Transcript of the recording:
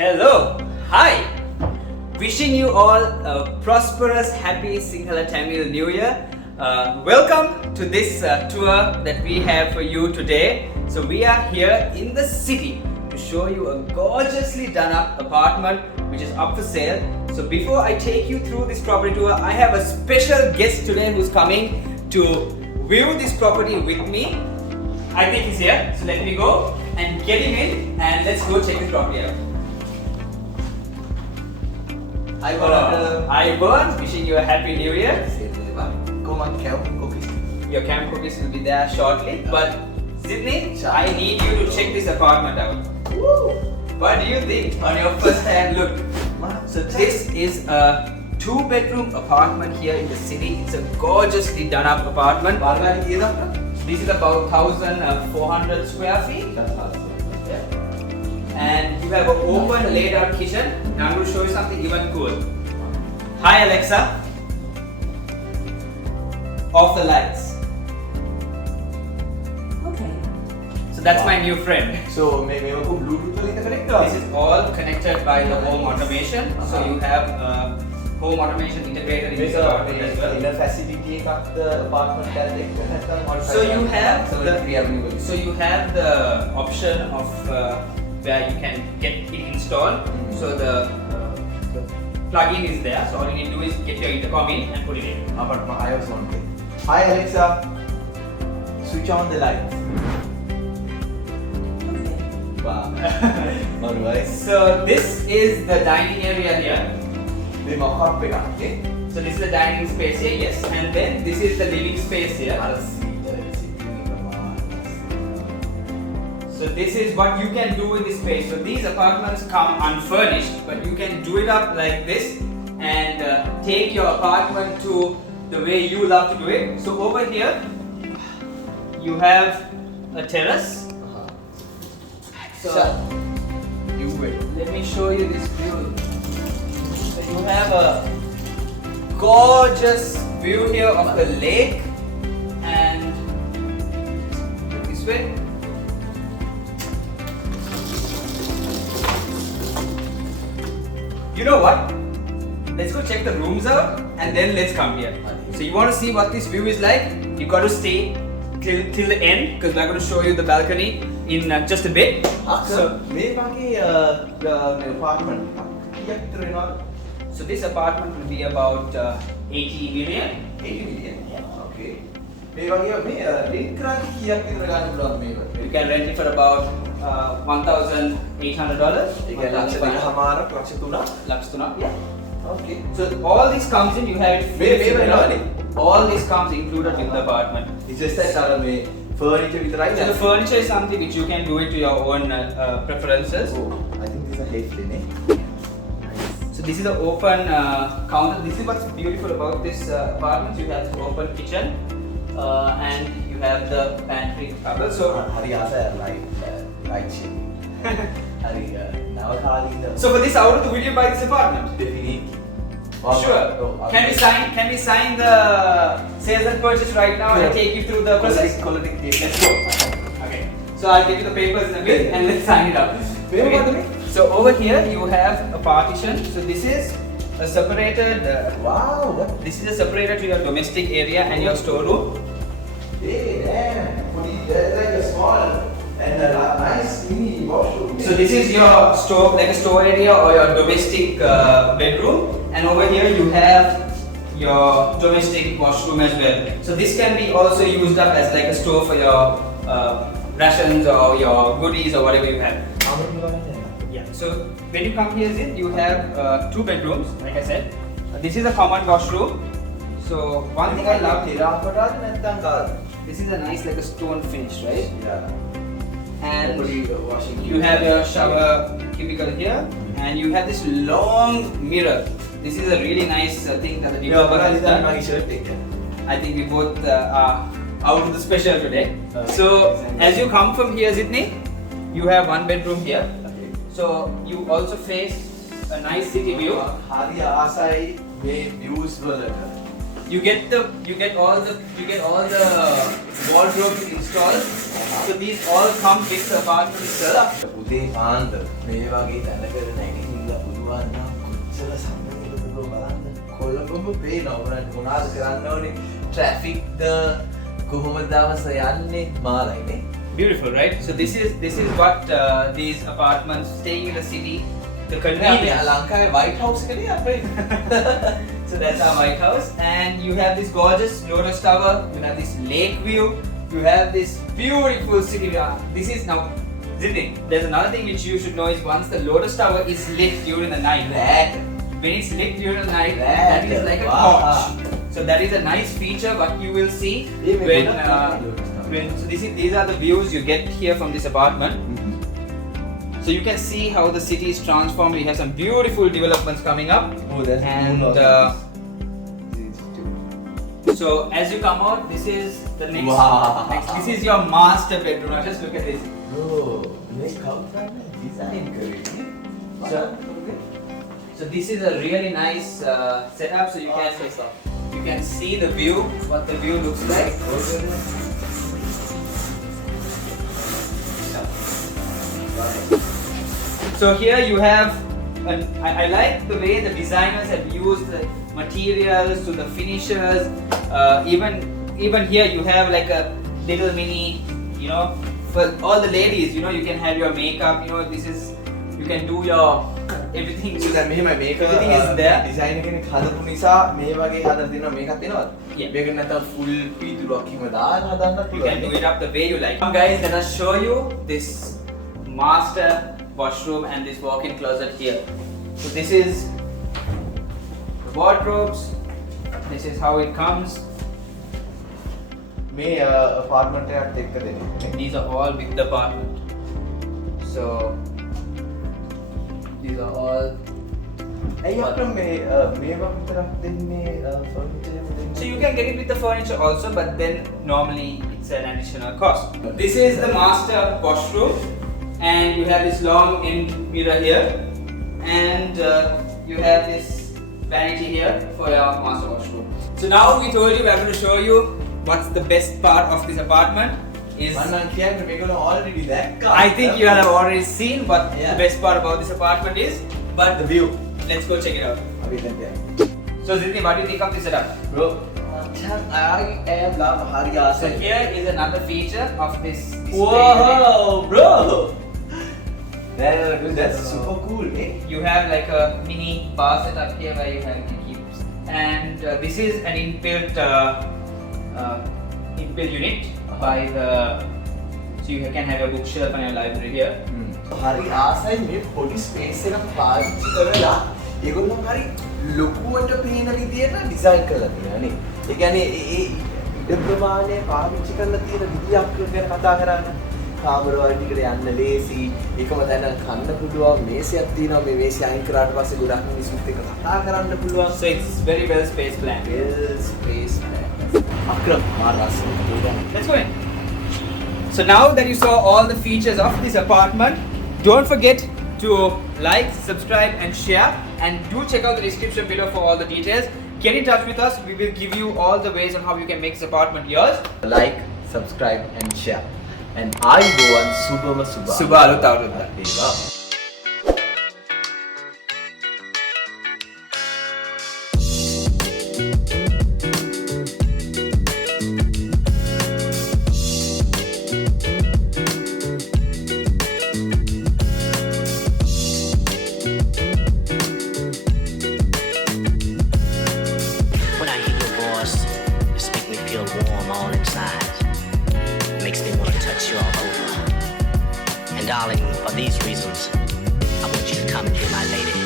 Hello, hi. Wishing you all a prosperous, happy Sinhala Tamil New Year. Welcome to this tour that we have for you today. So we are here in the city to show you a gorgeously done up apartment which is up for sale. So before I take you through this property tour, I have a special guest today who's coming to view this property with me. I think he's here, so let me go and get him in and let's go check this property out. Hi Burn, wishing you a happy new year. Your camp cookies will be there shortly. But Sydney, I need you to check this apartment out. Woo! What do you think on your first hand look? So this is a 2-bedroom apartment here in the city. It's a gorgeously done up apartment. This is about 1,400 square feet. Yeah. And you have an open laid out kitchen. Now I'm going to show you something even cool. Hi Alexa. Off the lights. Okay. So that's my new friend. So maybe we can Bluetooth link connect. This is all connected by the home automation. So you have home automation integrated in this apartment as well. Inner facility of the apartment So you have the option of where you can get it installed. So the plug-in is there. So all you need to do is get your intercom in and put it in. But I also want to. Hi Alexa, switch on the lights. Okay. Wow. Alright. So this is the dining area here. Okay. So this is the dining space here, yes. And then this is the living space here. So this is what you can do in this space. So these apartments come unfurnished, but you can do it up like this and take your apartment to the way you love to do it. So over here, you have a terrace. So You wait. let me show you this view. So you have a gorgeous view here of the lake and this way. You know what? Let's go check the rooms out and then let's come here. So you want to see what this view is like? You got to stay till the end because we're going to show you the balcony in just a bit. So maybe apartment. So this apartment will be about 80 million. 80 million. Okay. You You can rent it for about $1,800. Yeah. Okay. So all this comes in. You have it. All this comes included with the apartment. It's just that furniture with right. So the furniture is something which you can do it to your own preferences. Oh, I think this is a Haeflin, So this is an open counter. This is what's beautiful about this apartment. You have the open kitchen and you have the pantry cupboard. So so for this, how would you buy this apartment? Definitely. Sure. Can we sign the sales and purchase right now and take you through the process? Let's go. Okay. So I'll give you the papers in a bit and let's sign it up. Okay. So over here you have a partition. So this is a separated. Wow. What? This is a separated to your domestic area and your storeroom. Hey, damn. That's like a small and a nice mini washroom. So this is your store, like a store area or your domestic bedroom, and over here you have your domestic washroom as well. So this can be also used up as like a store for your rations or your goodies or whatever you have. How many? Yeah. So when you come here, Zid, you have 2 bedrooms, like I said. This is a common washroom. So one thing I love here, this is a nice like a stone finish, right? Yeah. And you have your shower cubicle here, and you have this long mirror. This is a really nice thing that the developer has done. I think we both are out of the special today. So as you come from here, Sydney, you have 1 bedroom here. Okay. So you also face a nice city view. you get all the wardrobes installed. So these all come with the apartment itself. උදේ පාන්දර මේ වගේ තැනකට නැගිටින්න පුළුවන් නම් කොච්චර සම්පූර්ණද bro බලන්න. කොළඹම පේනවා උනාට මොනවද කරන්න ඕනේ? ට්‍රැෆික්ද කොහොමද දවස යන්නේ මාරයිනේ. Beautiful, right? So this is what these apartments staying in the city. The convenience. ලංකාවේ White House එකනේ අපේ. So that's our White House, and you have this gorgeous Lotus Tower. You have this lake view. You have this beautiful city view. This is now, Zindin, there's another thing which you should know is once the Lotus Tower is lit during the night. When it's lit during the night, that is like a torch. So that is a nice feature what you will see when so these are the views you get here from this apartment. So you can see how the city is transformed. We have some beautiful developments coming up. Oh, that's and so as you come out, this is the next. Wow. This is your master bedroom. Now just look at this. Oh, this comes from design करेंगे. So this is a really nice setup. So you can see the view, what the view looks like. So here you have, I like the way the designers have used the materials to the finishes. Even here you have like a little mini, you know, for all the ladies, you know, you can have your makeup. You know, this is, you can do your everything. So දැන් මෙහෙම මේක Everything is there. Design එකනේ හදපු නිසා මේ වගේ හදලා දෙනවා මේකත් එනවද? Yeah. මේක නැත්නම් ෆුල් පීතුරුවක් හිම දාලා හදන්නත් You can do it up the way you like. Now guys, let us show you this master washroom and this walk-in closet here. So this is the wardrobes. This is how it comes. මේ apartment එකත් එක්ක දෙන්නේ. These are all with the apartment. So these are all. ඇයි අපර මේ මේවා විතරක් දෙන්නේ furniture එක දෙන්නේ? So you can get it with the furniture also, but then normally it's an additional cost. This is the master washroom, and you have this long end mirror here, and you have this vanity here for your master washroom. So now we told you we are going to show you what's the best part of this apartment is. මම කියන්නේ මේගොල්ලෝ already දැක්කා. I think you have already seen what Yeah. the best part about this apartment is, but the view. let's go check it out. අපි දැන් දැන්. So Zidni, what do you think of this setup? Bro, I am love හරි So ආසයි. here is another feature of this display unit. Wow, bro. That's super cool, eh? You have like a mini bar setup here where you have keeps, and this is an inbuilt unit by the. So you can have a bookshelf and a library here. හරි ආසයි මේ පොඩි space එකක් පාවිච්චි කරලා ඒගොල්ලෝ හරි ලොකුවට පේන විදියට ඩිසයින් කරලා තියෙනවානේ. ඒ කියන්නේ ඒ ඉඩ ප්‍රමාණය පාවිච්චි කරලා තියෙන විදියක් ගැන කතා කරන්නේ. කාමරවල ටිකට යන්න ලේසි. ඒකම දැන කන්න පුළුවන් මේසයක් තියෙනවා. මේ මේසය අයින් කරාට පස්සේ ගොඩක් මිනිස්සුත් එක්ක කතා කරන්න පුළුවන්. So it's very well space planned. Well space man. අක්‍රම මාරාසයි. Let's go in. So now that you saw all the features of this apartment, don't forget to like, subscribe and share, and do check out the description below for all the details. Get in touch with us. We will give you all the ways on how you can make this apartment yours. Like, subscribe and share. And ආයුබෝවන් සුබම සුබ. සුබ අලුත් අවුරුද්දක්. වේවා. When I hear your voice, it's make me feel warm all inside. Makes me want to touch you all over. And darling, for these reasons, I want you to come and be my lady.